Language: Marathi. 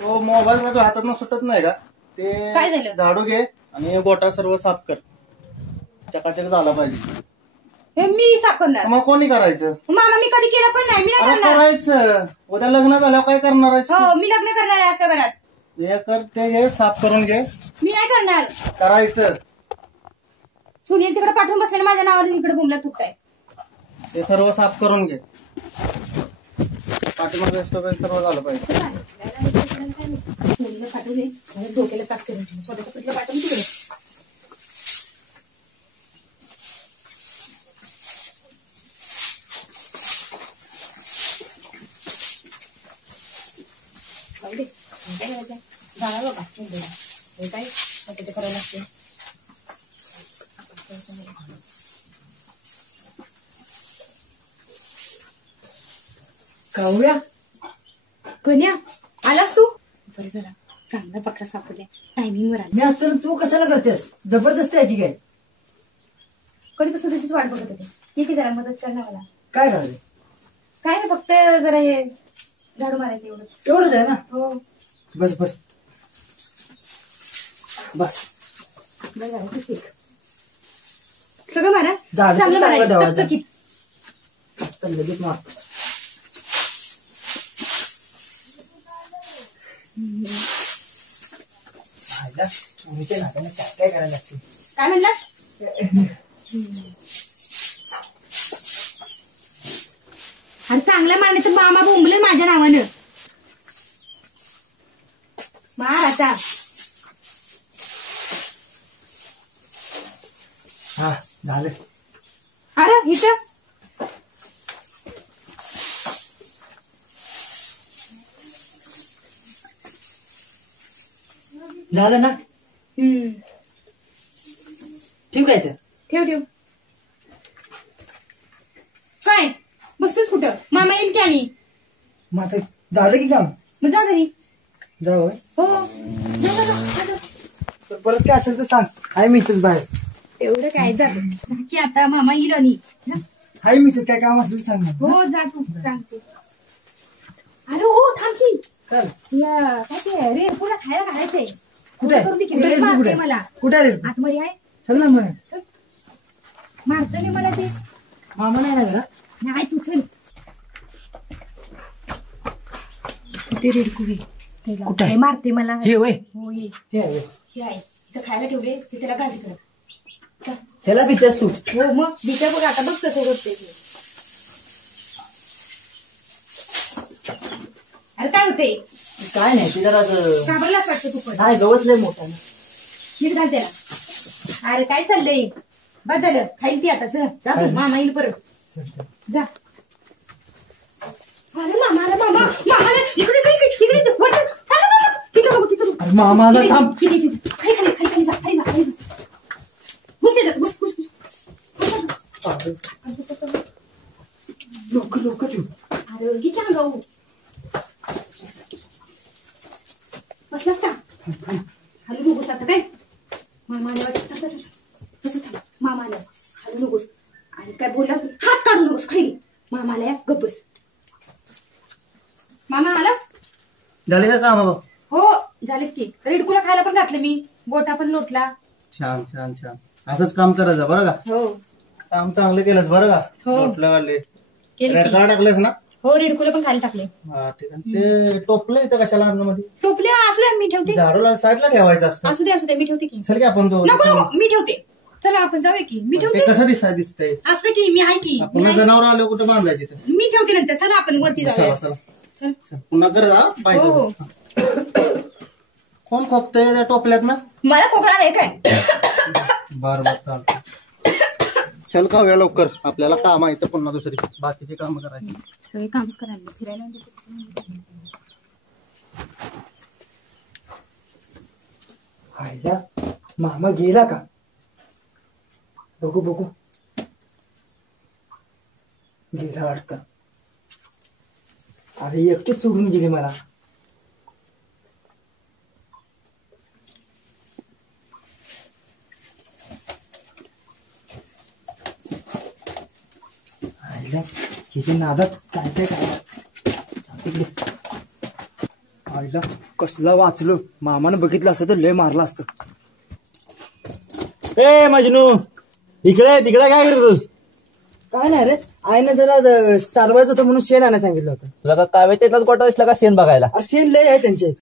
तो मोबाईल माझ्या हातात सुटत नाही का ते काय झालं? झाडू घे आणि गोटा सर्व साफ कर. चकाचक झाला पाहिजे. हे मी साफ करणार. मग कोणी करायचं? मामा मी कधी केलं पण नाही. मी नाही करणार. करायचं. उद्या लग्न झाल्यावर काय करणार आहेस? हो मी लग्न करणार आहे असं घरात. हे कर ते घे साफ करून घे. मी नाही करणार. करायचं. सुनील तिकडे पाठवून बसलेलं माझ्या नावावर इकडे बोंबला तुटताय. ते सर्व साफ करून घे. पाठीमागे सर्व झालं पाहिजे. सुनीलला पाठवले डोक्याला ताप करून स्वतःच्या पिठलं पाठवून तिकडे. झाला बघा चिंडेला हे काय ते करावं लागते. काव्या कन्या आलास तू? बरं झाला चांगला बकरा सापडल्या टायमिंग वर आला. मी असताना तू कशाला करतेस? जबरदस्ती आहे की काय? कधीपासून तुझीच वाट बघत होते. ठीक आहे जरा मदत कर ना मला. काय करायचं? काय नाही फक्त जरा हे झाडू मारायचं एवढंच. एवढंच आहे ना? हो बस बस बस. बरं झालं तू शिक. सगळं मारा झाडू चांगलं चांगलं मारा ठेवायचं. चकचकीत. लगेच मार. चोरीच्या नात्याने काय काय करायला लागते? काय म्हणलास? अरे चांगला मारणे तर मामा बोंबले माझ्या नावानं. मार आता. हा झालं. अरे इथं झालं ना? ठीक आहे तर. ठेव ठेव. काय बसतोस कुठं? मामा येईल की आणि मग आता झालं की काम? मग जा घरी. जाऊ होय? हो जा, जा, जा, जा. तर परत काय असेल तर सांग. हाय मी इथंच बाहेर. एवढं काय जा की आता मामा येईल आणि जा. हाय मी इथंच. काय काम असेल तर सांग ना. हो जा तू सांगते. अरे हो थांब की. चल. या काय ते रे पुन्हा खायला खायचंय. कुठे आहे? करून दे की. कुठे आहे रे तू? मारते कुठे मला आहे? कुठे आहे रे तू? आतमध्ये आहे. चल ना मग. मारतं नाही मला ते. मामा नाही ना घरात? नाही तू चल. ते रेडकू हे कुठं आहे? मारते मला. हे वय हो ये हे आहे व्हय. हे आहे इथं खायला ठेवले ते त्याला घाल तिकडं. चल. त्याला भीतेस तू? हो मग बिचा बघ आता बघ कसं करते. अरे काय होते? काय नाही ते जरा घाबरलाच वाटतं तू पण. काय गवत लय मोठा ना. नीट घाल त्याला. अरे काय चाललंय? बस झालं खाईल ती आता. चल जा तू. मामा येईल परत. चल चल. जा. अरे मामाला मामाला इकडे इकडे इकडे इकडे वर चल. थांब, थांब, थांब. तिथं बघू तिथं बघू. अरे मामाला थांब. खाली खाली खाली खाली जा खाली जा खाली जा. घुस त्याच्यात घुस घुस घुस. लवकर लवकर ठेव. अरे घे की अंगाऊ. बसलास का? हलू नकोस आता काय? मामा आल्यावर तसं थांब. मामा आल्यावर हलू नकोस आणि काय बोललास हात काढू नकोस खाली. मामा आल्या गप्प बस. मामा आला? झाले का काम? हो झालेत की. रेडकूला खायला पण घातलं मी. गोटा पण लोटला. छान छान छान. असंच काम करायचं बरं का? हो काम चांगलं केलंस बरं का? हो. लोटलं वाढले. केलं रेड की. कलर टाकलेस ना? हो रेडकूला पण खायला टाकले. हा ठीक आहे. ते टोपलं इथं कशाला आणलं मध्ये? टोपले असू द्या मी ठेवते. झाडूला साईडला ठेवायचं असतं. असू द्या मी ठेवते की. चल की आपण तो. नको नको मी ठेवते. चला आपण जाऊया की. मी ते ठेवते. कसं दिसतंय? असं की मी आहे की. पुन्हा जनावर आलं कुठं बांधायचं तिथं? मी ठेवते नंतर. चला आपण वरती चला जाऊया. चला चल. चल. पुन्हा कर हा हो पाहिजे. हो. कोण खोकतंय त्या टोपल्यात ना? मला खोकला नाही काय? बरं बरं चालतं. चल खाऊया लवकर. आपल्याला काम आहे तर पुन्हा दुसरी बाकीची काम करायची. सगळे कामच करायला फिरायला. आईला मामा गेला का? बघू बघू. गेला वाटतं. अरे एकटीच सोडून गेली मला. आईला हिच्या नादात काय काय काय तिकडे. आईला कसला वाचलो. मामानं बघितलं असतं तर लय मारलं असतं. ए मजनू, इकडे तिकडे काय करतोस? काय नाही रे, आईनं जरा चालवायचं होतं म्हणून शेण आणायला सांगितलं होतं. तुला का काव्याच्या इथलाच गोटा दिसला का शेण बघायला? अरे शेण लय आहे त्यांच्या इथे.